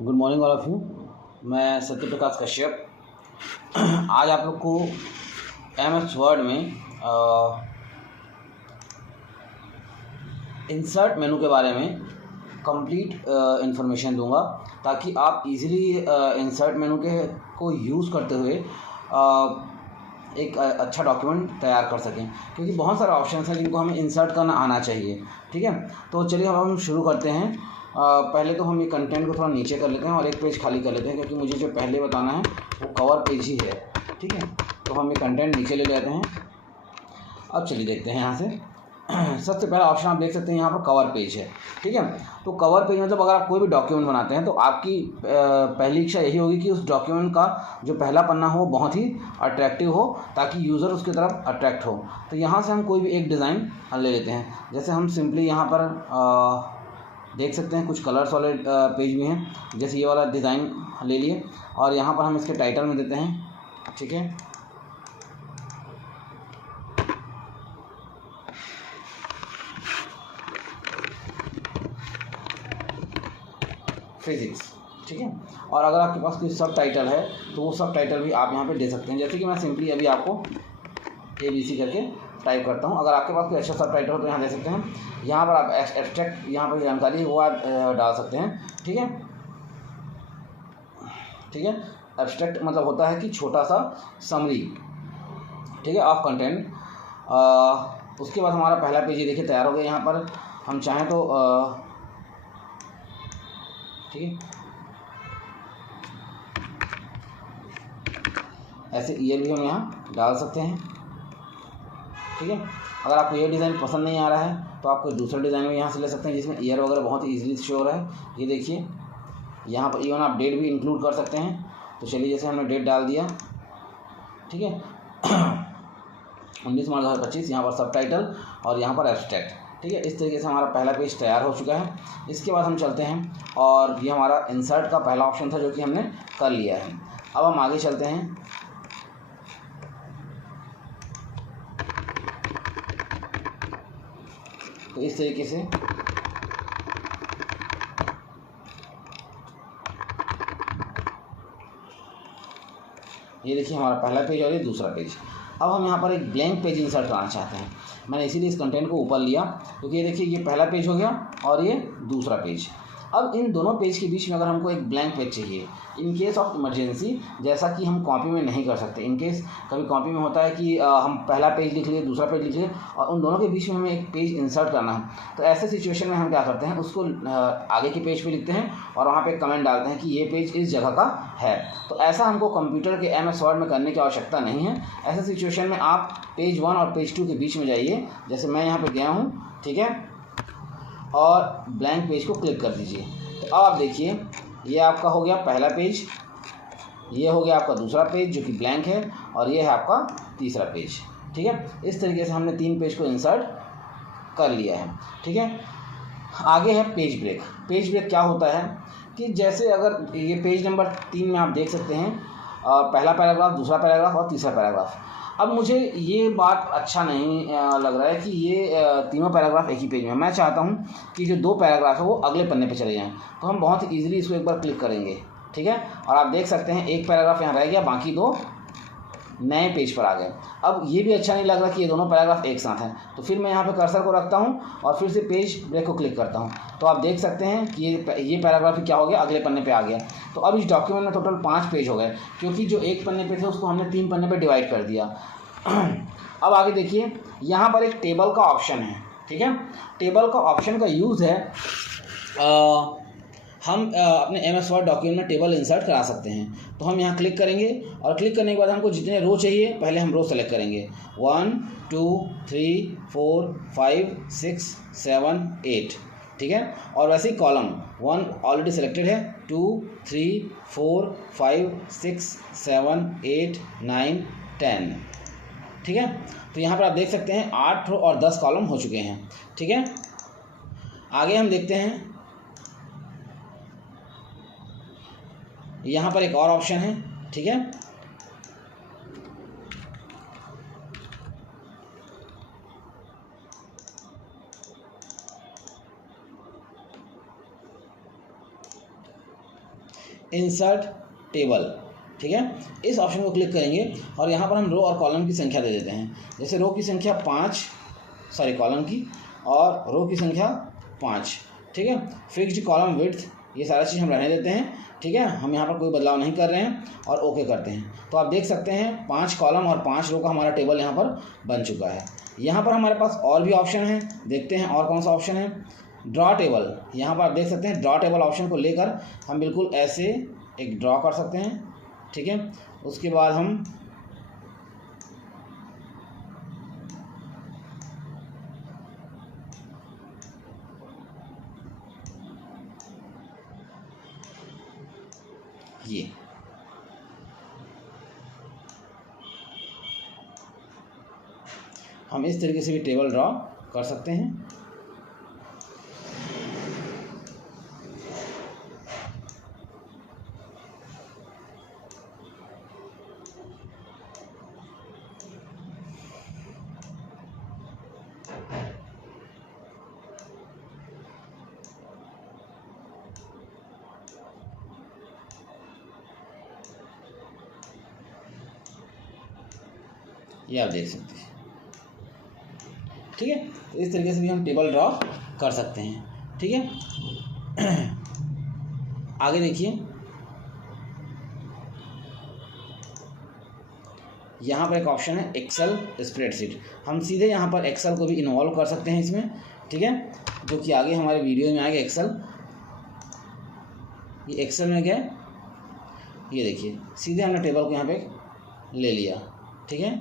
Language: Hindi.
Good morning all of you. मैं सत्य प्रकाश कश्यप आज आप लोग को MS वर्ड में इंसर्ट मेनू के बारे में कंप्लीट इंफॉर्मेशन दूंगा ताकि आप इजीली इंसर्ट मेनू को यूज़ करते हुए एक अच्छा डॉक्यूमेंट तैयार कर सकें, क्योंकि बहुत सारे ऑप्शन हैं जिनको हमें इंसर्ट करना आना चाहिए। ठीक है, तो चलिए हम शुरू करते हैं। पहले तो हम ये कंटेंट को थोड़ा नीचे कर लेते हैं और एक पेज खाली कर लेते हैं, क्योंकि मुझे जो पहले बताना है वो कवर पेज ही है। ठीक है, तो हम ये कंटेंट नीचे ले लेते हैं। अब चलिए देखते हैं यहाँ से। सबसे पहला ऑप्शन आप देख सकते हैं, यहाँ पर कवर पेज है। ठीक है, तो कवर पेज मतलब अगर आप कोई भी डॉक्यूमेंट बनाते हैं तो आपकी पहली इच्छा यही होगी कि उस डॉक्यूमेंट का जो पहला पन्ना हो बहुत ही अट्रैक्टिव हो, ताकि यूज़र उसकी तरफ अट्रैक्ट हो। तो यहाँ से हम कोई भी एक डिज़ाइन ले लेते हैं। जैसे हम सिंपली यहाँ पर देख सकते हैं कुछ कलर्स वाले पेज भी हैं, जैसे ये वाला डिज़ाइन ले लिए और यहाँ पर हम इसके टाइटल में देते हैं। ठीक है, फिजिक्स। ठीक है, और अगर आपके पास कोई सब टाइटल है तो वो सब टाइटल भी आप यहाँ पे दे सकते हैं। जैसे कि मैं सिंपली अभी आपको ABC करके टाइप करता हूँ। अगर आपके पास कोई अच्छा सब टाइटल हो तो यहाँ दे सकते हैं। यहाँ पर आप एब्स्ट्रैक्ट यहाँ पर जानकारी वो आप डाल सकते हैं। ठीक है, ठीक है, एब्स्ट्रैक्ट मतलब होता है कि छोटा सा समरी, ठीक है, ऑफ कंटेंट। उसके बाद हमारा पहला पेज ये देखिए तैयार हो गया। यहाँ पर हम चाहें तो ठीक है, ऐसे ईयर भी हम यहाँ डाल सकते हैं। ठीक है, अगर आपको ये डिज़ाइन पसंद नहीं आ रहा है तो आप कोई दूसरा डिज़ाइन भी यहाँ से ले सकते हैं जिसमें ईयर वगैरह बहुत ही ईजिली शो हो रहा है। ये देखिए, यहाँ पर इवन आप डेट भी इंक्लूड कर सकते हैं। तो चलिए, जैसे हमने डेट डाल दिया, ठीक है, 19 मार्च 2025, यहाँ पर सब टाइटल और यहाँ पर एब्स्ट्रैक्ट। ठीक है, इस तरीके से हमारा पहला पेज तैयार हो चुका है। इसके बाद हम चलते हैं और ये हमारा इंसर्ट का पहला ऑप्शन था जो कि हमने कर लिया है। अब हम आगे चलते हैं। तो इस तरीके से ये देखिए हमारा पहला पेज और ये दूसरा पेज। अब हम यहाँ पर एक ब्लैंक पेज इंसर्ट करना चाहते हैं। मैंने इसीलिए इस कंटेंट को ऊपर लिया, क्योंकि ये देखिए ये पहला पेज हो गया और ये दूसरा पेज। अब इन दोनों पेज के बीच में अगर हमको एक ब्लैंक पेज चाहिए, इन केस ऑफ इमरजेंसी, जैसा कि हम कॉपी में नहीं कर सकते। इन केस कभी कॉपी में होता है कि हम पहला पेज लिख लिए, दूसरा पेज लिख लिए और उन दोनों के बीच में हमें एक पेज इंसर्ट करना है, तो ऐसे सिचुएशन में हम क्या करते हैं, उसको आगे के पेज पे लिखते हैं और वहाँ पे कमेंट डालते हैं कि ये पेज इस जगह का है। तो ऐसा हमको कंप्यूटर के MS वर्ड में करने की आवश्यकता नहीं है। ऐसे सिचुएशन में आप पेज 1 और पेज 2 के बीच में जाइए। जैसे मैं यहाँ पे गया हूँ, ठीक है, और ब्लैंक पेज को क्लिक कर दीजिए। तो अब आप देखिए ये आपका हो गया पहला पेज, ये हो गया आपका दूसरा पेज जो कि ब्लैंक है, और ये है आपका तीसरा पेज। ठीक है, इस तरीके से हमने 3 पेज को इंसर्ट कर लिया है। ठीक है, आगे है पेज ब्रेक। पेज ब्रेक क्या होता है कि जैसे अगर ये पेज नंबर 3 में आप देख सकते हैं पहला पैराग्राफ, दूसरा पैराग्राफ और तीसरा पैराग्राफ। अब मुझे ये बात अच्छा नहीं लग रहा है कि ये तीनों पैराग्राफ एक ही पेज में। मैं चाहता हूँ कि जो 2 पैराग्राफ है वो अगले पन्ने पे चले जाएँ। तो हम बहुत ईजिली इसको एक बार क्लिक करेंगे। ठीक है, और आप देख सकते हैं एक पैराग्राफ यहाँ रह गया, बाकी 2 नए पेज पर आ गए। अब ये भी अच्छा नहीं लग रहा कि ये दोनों पैराग्राफ एक साथ हैं, तो फिर मैं यहाँ पे कर्सर को रखता हूँ और फिर से पेज ब्रेक को क्लिक करता हूँ। तो आप देख सकते हैं कि ये पैराग्राफ क्या हो गया, अगले पन्ने पे आ गया। तो अब इस डॉक्यूमेंट में टोटल 5 पेज हो गए, क्योंकि जो एक पन्ने पे थे उसको हमने 3 पन्ने पे डिवाइड कर दिया। अब आगे देखिए, यहाँ पर एक टेबल का ऑप्शन है। ठीक है, टेबल का ऑप्शन का यूज़ है हम अपने MS वर्ड डॉक्यूमेंट में टेबल इंसर्ट करा सकते हैं। तो हम यहाँ क्लिक करेंगे और क्लिक करने के बाद हमको जितने रो चाहिए पहले हम रो सेलेक्ट करेंगे। 1 2 3 4 5 6 7 8। ठीक है, और वैसे ही कॉलम 1 ऑलरेडी सेलेक्टेड है, 2 3 4 5 6 7 8 9 10। ठीक है, तो यहाँ पर आप देख सकते हैं 8 रो और 10 कॉलम हो चुके हैं। ठीक है, आगे हम देखते हैं, यहाँ पर एक और ऑप्शन है। ठीक है, इंसर्ट टेबल, ठीक है। इस ऑप्शन को क्लिक करेंगे और यहाँ पर हम रो और कॉलम की संख्या दे देते हैं। जैसे रो की संख्या 5, सॉरी कॉलम की, और रो की संख्या 5, ठीक है। फिक्स्ड कॉलम विड्थ, ये सारा चीज़ हम रहने देते हैं, ठीक है। हम यहाँ पर कोई बदलाव नहीं कर रहे हैं और ओके करते हैं। तो आप देख सकते हैं 5 कॉलम और 5 रो का हमारा टेबल यहाँ पर बन चुका है। यहाँ पर हमारे पास और भी ऑप्शन है, देखते हैं और कौन सा ऑप्शन है। ड्रॉ टेबल, यहाँ पर आप देख सकते हैं ड्रॉ टेबल ऑप्शन को लेकर हम बिल्कुल ऐसे एक ड्रॉ कर सकते हैं, ठीक है। उसके बाद हम ये हम इस तरीके से भी टेबल ड्रॉ कर सकते हैं। ये आप देख सकते हैं, ठीक है। तो इस तरीके से भी हम टेबल ड्रॉ कर सकते हैं, ठीक है। आगे देखिए, यहाँ पर एक ऑप्शन है एक्सेल स्प्रेडशीट। हम सीधे यहाँ पर एक्सेल को भी इन्वॉल्व कर सकते हैं इसमें, ठीक है, जो कि आगे हमारे वीडियो में आएगा। एक्सेल, ये एक्सेल में क्या है, ये देखिए सीधे हमने टेबल को यहाँ पे ले लिया, ठीक है।